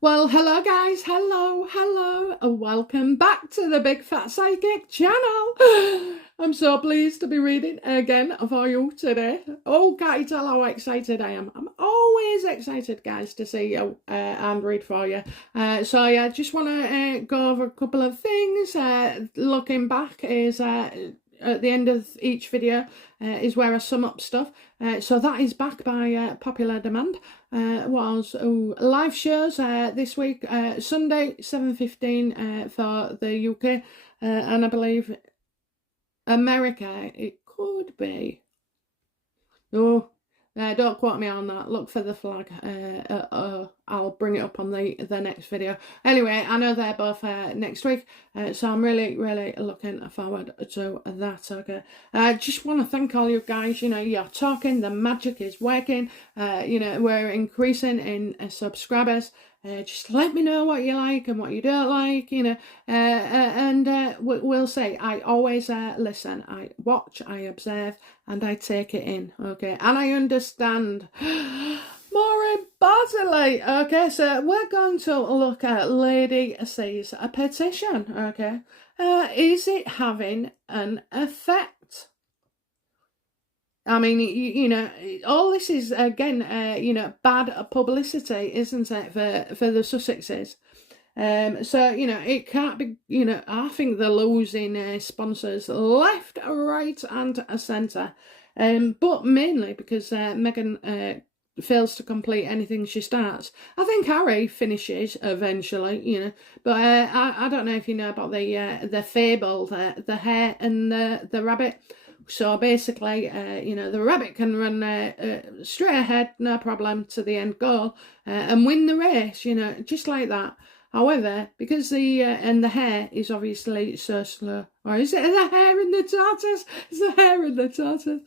Well, hello guys, hello, and welcome back to the Big Fat Psychic channel. I'm so pleased to be reading again for you today. Oh, can't you tell how excited I am? I'm always excited, guys, to see you and read for you. So yeah, just want to go over a couple of things. Looking back is at the end of each video is where I sum up stuff. So that is back by popular demand. Was live shows this week, Sunday 7:15 for the UK, and I believe America it could be. Oh, don't quote me on that. Look for the flag. I'll bring it up on the next video. Anyway, I know they're both next week, so I'm really looking forward to that. Okay, just want to thank all you guys. You know, you're talking. The magic is working. You know, we're increasing in subscribers. Just let me know what you like and what you don't like, you know, and we'll say I always listen, I watch, I observe, and I take it in, okay, and I understand. More importantly, okay, so we're going to look at Lady C's petition, okay. Is it having an effect? I mean, you know, all this is, again, you know, bad publicity, isn't it, for the Sussexes? So, you know, it can't be, you know, I think they're losing sponsors left, right, and centre. But mainly because Meghan fails to complete anything she starts. I think Harry finishes eventually, you know, but I don't know if you know about the fable, the hare and the rabbit. So basically, you know, the rabbit can run straight ahead, no problem, to the end goal and win the race, you know, just like that. However, because the hare is obviously so slow, or is it the hare and the tortoise? It's the hare and the tortoise.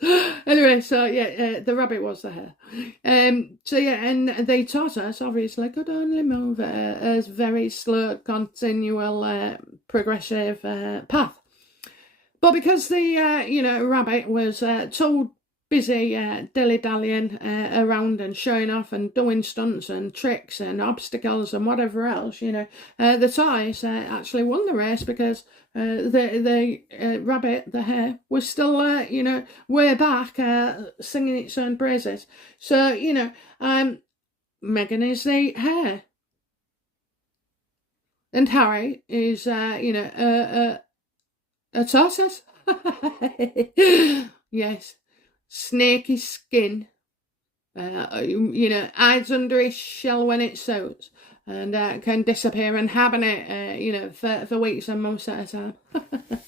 Anyway, so yeah, the rabbit was the hare. So yeah, and the tortoise obviously could only move a very slow, continual, progressive path. But because the, you know, rabbit was so busy dilly-dallying around and showing off and doing stunts and tricks and obstacles and whatever else, you know, the tortoise actually won the race because the rabbit, the hare, was still, you know, way back singing its own praises. So, you know, Meghan is the hare. And Harry is, you know, a tortoise. Yes. Snaky skin. You know, hides under his shell when it suits. And can disappear and hibernate, you know, for weeks and months at a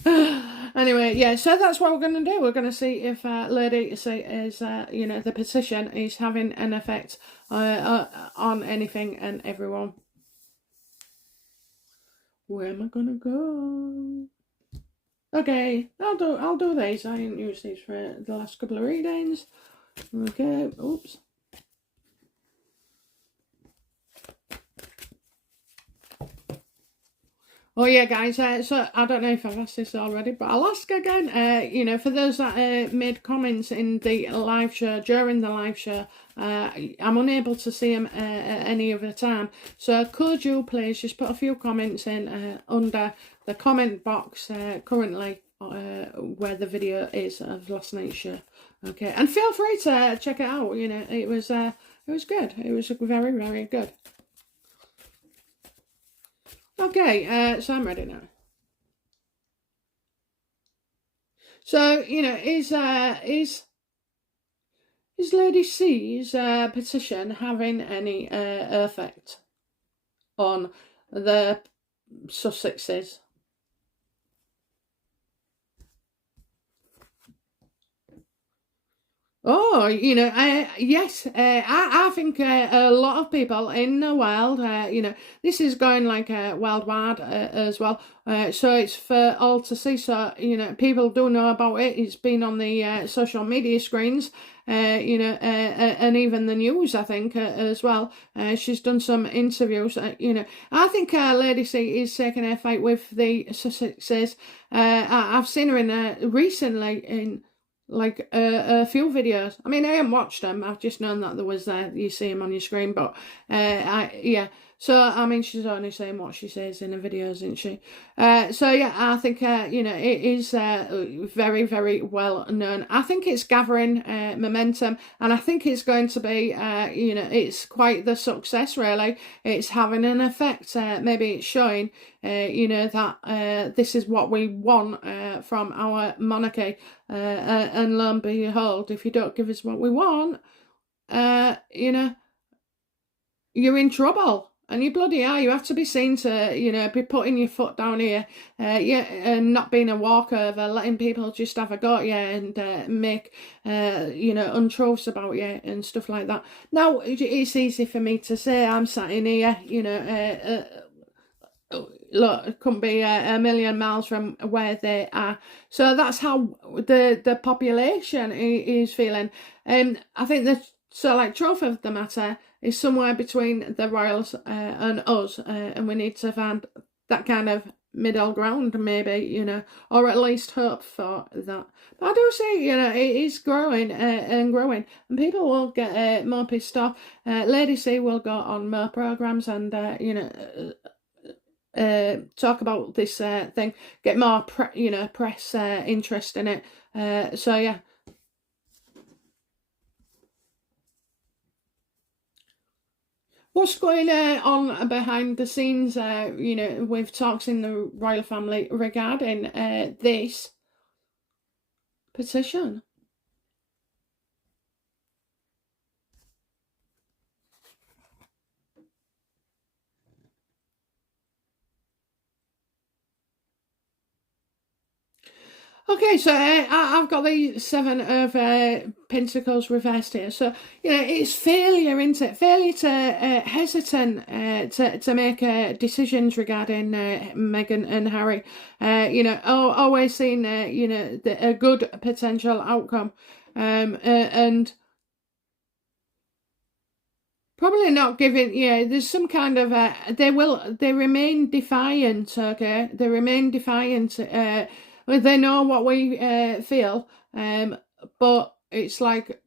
time. Anyway, yeah, so that's what we're going to do. We're going to see if Lady C is, you know, the petition is having an effect on anything and everyone. Where am I going to go? Okay, I'll do these. I didn't use these for the last couple of readings. Okay, oops. Oh yeah, guys, so I don't know if I've asked this already, but I'll ask again, you know, for those that made comments in the live show, during the live show, I'm unable to see them at any other time, so could you please just put a few comments in under the comment box currently where the video is of last night's show, okay, and feel free to check it out, you know, it was good, it was very good. Okay, so I'm ready now. So, you know, is Lady C's petition having any effect on the Sussexes? Oh, you know, yes, I think a lot of people in the world, you know, this is going like worldwide as well. So it's for all to see. So, you know, people do know about it. It's been on the social media screens, you know, and even the news, I think, as well. She's done some interviews, you know. I think Lady C is taking a fight with the Sussexes. I've seen her in recently in like a few videos. I mean, I haven't watched them. I've just known that there was you see them on your screen, but yeah, So, I mean, she's only saying what she says in her videos, isn't she? So, yeah, I think, you know, it is very, very well known. I think it's gathering momentum, and I think it's going to be, you know, it's quite the success, really. It's having an effect. Maybe it's showing, you know, that this is what we want from our monarchy. And lo and behold, if you don't give us what we want, you know, you're in trouble. And you bloody are. You have to be seen to, you know, be putting your foot down here, yeah, and not being a walkover, letting people just have a go at you and make, you know, untruths about you and stuff like that. Now, it's easy for me to say. I'm sat in here, you know, look, it couldn't be a million miles from where they are. So that's how the population is feeling. I think the truth of the matter is somewhere between the royals and us, and we need to find that kind of middle ground, maybe, you know, or at least hope for that. But I do see, you know, it is growing and growing, and people will get more pissed off. Lady C will go on more programs and, you know, talk about this thing, get more you know, press interest in it. So yeah. What's going on behind the scenes, you know, with talks in the royal family regarding this petition? Okay, so I've got the Seven of Pentacles reversed here. So, you know, it's failure, isn't it? Failure to hesitant to make decisions regarding Meghan and Harry. You know, always seeing, you know, a good potential outcome. And probably not giving, yeah, there's some kind of, they remain defiant, okay? They remain defiant. They know what we feel, but it's like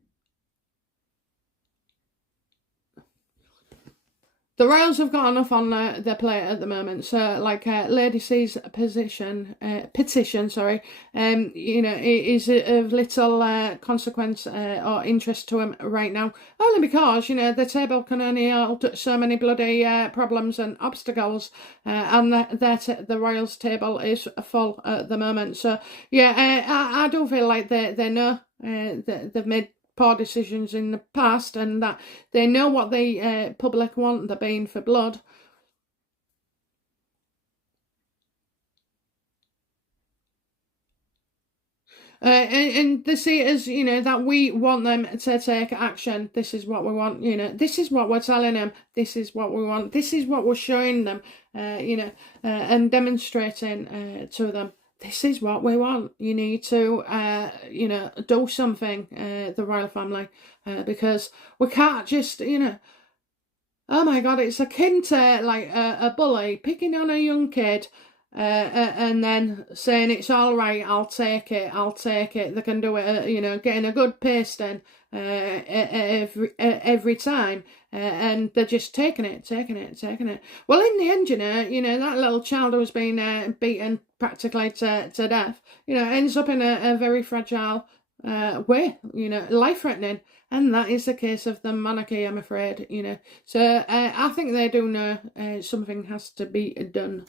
the royals have got enough on their plate at the moment. So, like Lady C's petition, you know, it is of little consequence or interest to them right now. Only because, you know, the table can only hold so many bloody problems and obstacles, and the royals' table is full at the moment. So, yeah, I do feel like they know they've made poor decisions in the past, and that they know what the public want. They're baying for blood. And they see it as, you know, that we want them to take action. This is what we want, you know, this is what we're telling them, this is what we want, this is what we're showing them, you know, and demonstrating to them. This is what we want. You need to, you know, do something, the royal family, because we can't just, you know, oh my God, it's akin to like a bully picking on a young kid, and then saying it's all right, I'll take it. They can do it, you know, getting a good pasting every time, and they're just taking it. Well, in the end, you know, that little child who's been beaten practically to death, you know, ends up in a very fragile way, you know, life-threatening. And that is the case of the monarchy, I'm afraid, you know. So I think they do know something has to be done.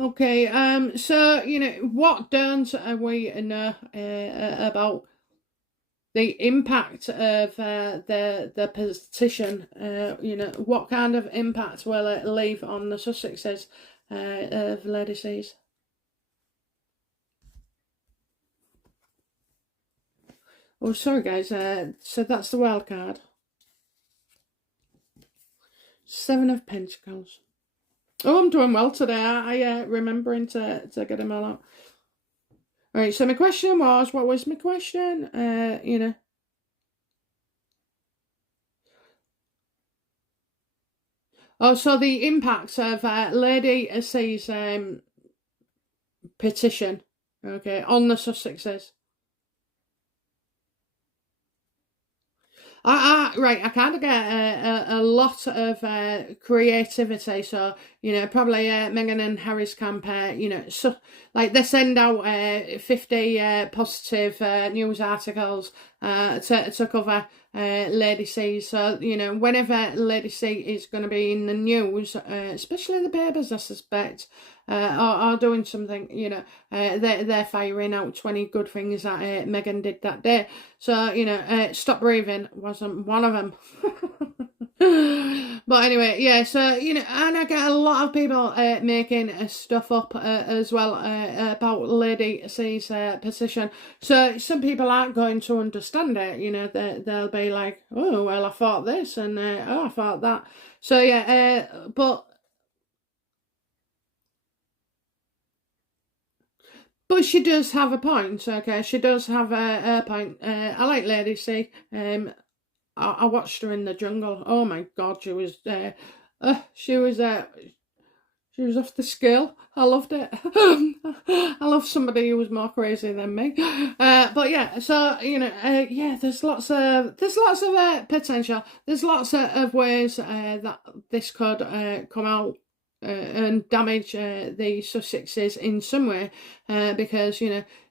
Okay, so, you know, what don't we know about the impact of the petition? You know, what kind of impact will it leave on the Sussexes of Lady C's? Oh, sorry guys, so that's the wild card. Seven of Pentacles. Oh, I'm doing well today. I remembering to get them all out. Right, so my question was, what was my question? You know. Oh, so the impacts of Lady C's petition, okay, on the Sussexes. Right, I kind of get a lot of creativity. So, probably Meghan and Harry's camp, so like they send out 50 positive news articles to cover Lady C. So, whenever Lady C is going to be in the news, especially the babies, I suspect, are doing something, they're firing out 20 good things that Meghan did that day. So, Stop Breathing wasn't one of them. But anyway, yeah, so, and I get a lot of people making stuff up as well about Lady C's position. So some people aren't going to understand it, they'll be like, oh, well, I thought this, and oh, I thought that. So, yeah, But she does have a point, okay? She does have a point. I like Lady C. I watched her in the jungle. Oh my God, she was off the scale. I loved it. I love somebody who was more crazy than me. But yeah, so yeah, there's lots of potential. There's lots of ways that this could come out and damage the Sussexes in some way, because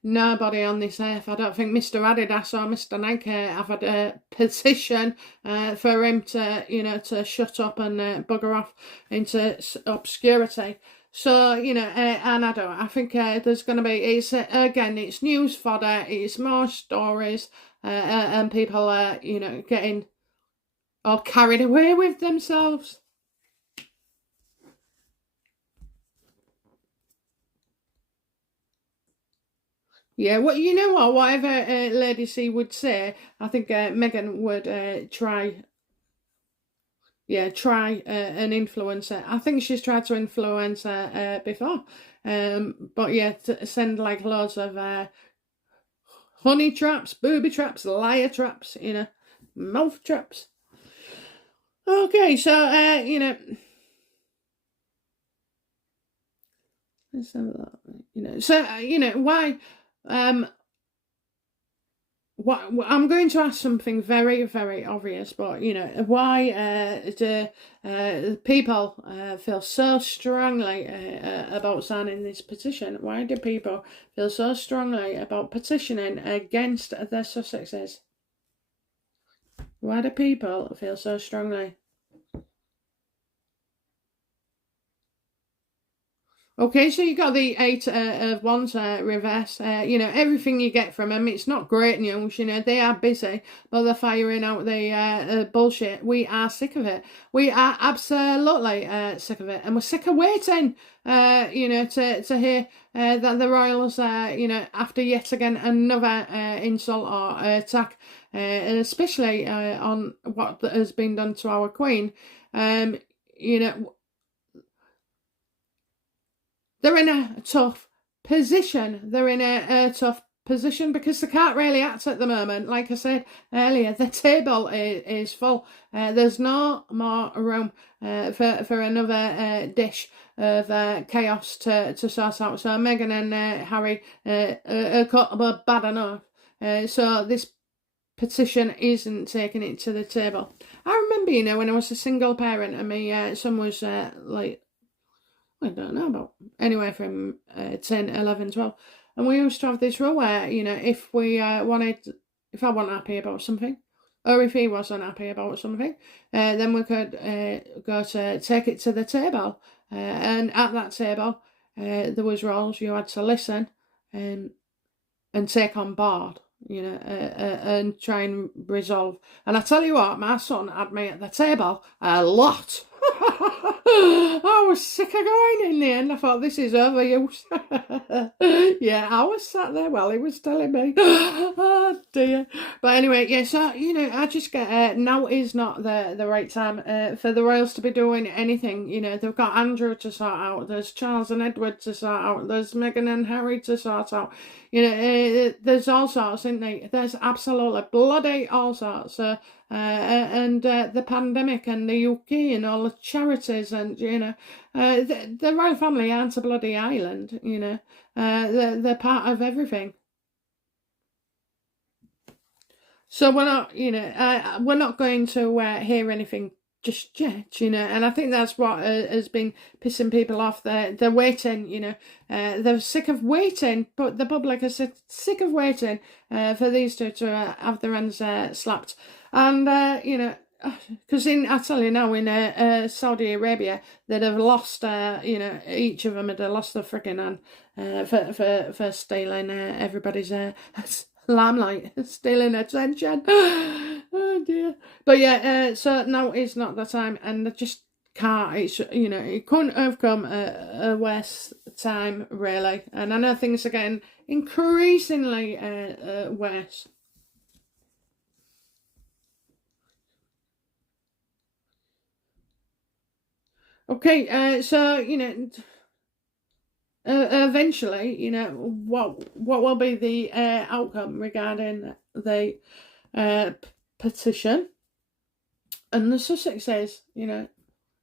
nobody on this earth, I don't think Mr. Adidas or Mr. Nike have had a petition for him to to shut up and bugger off into obscurity. So and I think there's going to be, it's again, it's news fodder, it's more stories, and people are getting all carried away with themselves. Yeah, well, you know what? Whatever Lady C would say, I think Meghan would try. Yeah, try and influence her. I think she's tried to influence her before. But yeah, to send like loads of honey traps, booby traps, liar traps, mouth traps. Okay, so let's have a look. So why what I'm going to ask something very, very obvious, but why do people feel so strongly about signing this petition? Why do people feel so strongly about petitioning against the Sussexes? Why do people feel so strongly? Okay, so you got the 8 of Wands reverse. Everything you get from them, it's not great news. They are busy, but they're firing out the bullshit. We are sick of it. We are absolutely sick of it, and we're sick of waiting. To hear that the royals, after yet again another insult or attack, especially on what has been done to our queen. They're in a tough position. They're in a tough position because they can't really act at the moment. Like I said earlier, the table is full. There's no more room for another dish of chaos to sort out. So Meghan and Harry are bad enough. So this petition isn't taking it to the table. I remember, when I was a single parent and my son was like, I don't know, about anywhere from 10, 11, 12. And we used to have this rule where, if I wasn't happy about something, or if he wasn't happy about something, then we could go to take it to the table. And at that table, there was rules. You had to listen and take on board, and try and resolve. And I tell you what, my son had me at the table a lot. I was sick of going in the end. I thought, this is overuse. Yeah, I was sat there while he was telling me. Oh dear. But anyway, yeah, so I just get now is not the right time for the royals to be doing anything. They've got Andrew to sort out, there's Charles and Edward to sort out, there's Meghan and Harry to sort out. There's all sorts, isn't there? There's absolutely bloody all sorts. And the pandemic and the UK and all the charities, and the royal family aren't a bloody island. They're part of everything. So we're not, we're not going to hear anything just yet, and I think that's what has been pissing people off. They're waiting, they're sick of waiting, but the public is sick of waiting for these two to have their hands slapped. And, because I tell you now, in Saudi Arabia, they'd have lost, each of them had lost their freaking hand for stealing everybody's limelight, stealing attention. Oh dear. But yeah, so now it's not the time, and I just can't. It's it couldn't have come a worse time, really. And I know things are getting increasingly worse. Okay, so eventually, what will be the outcome regarding the petition and the Sussexes?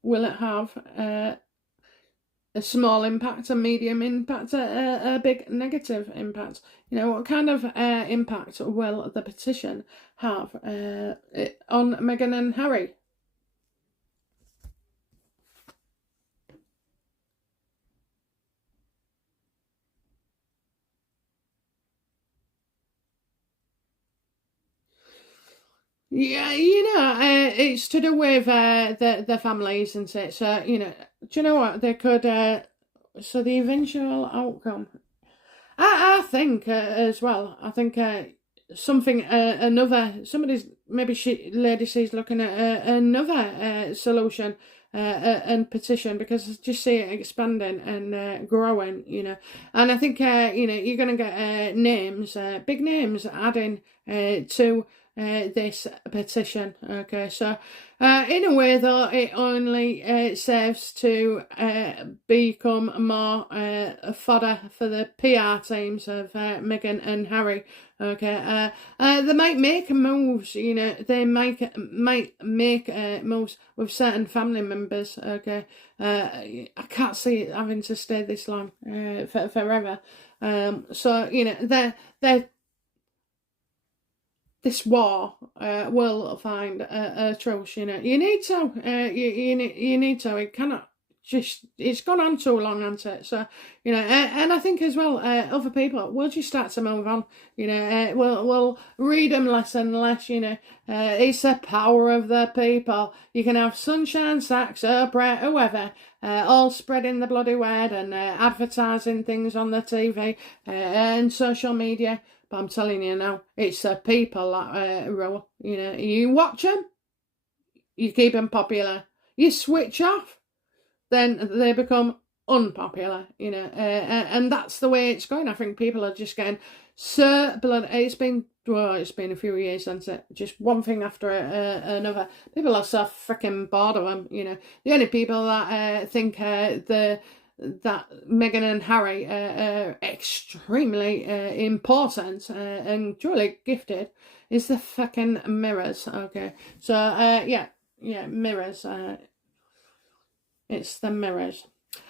Will it have a small impact, a medium impact, a big negative impact? What kind of impact will the petition have on Meghan and Harry? Yeah, it's to do with the family, isn't it? So, do you know what? They could, so the eventual outcome, I think as well, I think lady sees looking at another solution and petition, because I just see it expanding and growing, and I think, you're going to get names, big names adding to this petition. Okay, so in a way, though, it only serves to become more fodder for the PR teams of Meghan and Harry. Okay, they might make moves. They might make moves with certain family members. Okay, I can't see it having to stay this long forever. So they're this war will find a truce. You need to. You need to. It cannot just. It's gone on too long, hasn't it? So and I think as well, other people will just start to move on. We'll read them less and less. It's the power of the people. You can have Sunshine, Sachs, Oprah, whoever, all spreading the bloody word and advertising things on the TV and social media. But I'm telling you now, it's the people that rule. You watch them, you keep them popular. You switch off, then they become unpopular. And that's the way it's going. I think people are just getting so bloody. It's been a few years since it. Just one thing after another. People are so freaking bored of them. The only people that think that Meghan and Harry are extremely important and truly gifted is the fucking mirrors. Okay, so mirrors. It's the mirrors.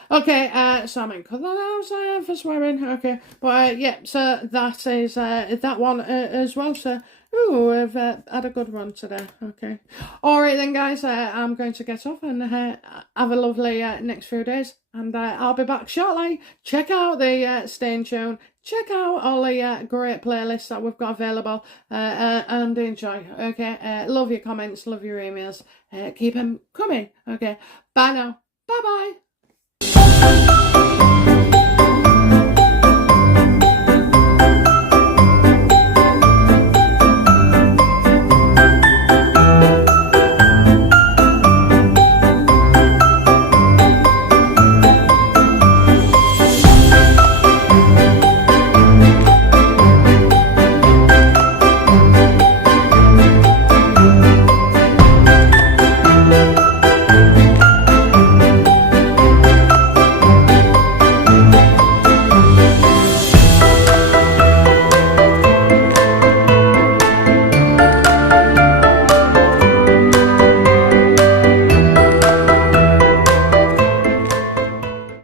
Okay, so I might cut that out for swearing. Okay, but so that is that one as well. So, we've had a good one today. Okay, all right then, guys. I'm going to get off and have a lovely next few days, and I'll be back shortly. Check out the Stay in Tune. Check out all the great playlists that we've got available, and enjoy. Okay, love your comments, love your emails. Keep them coming. Okay, bye now. Bye bye.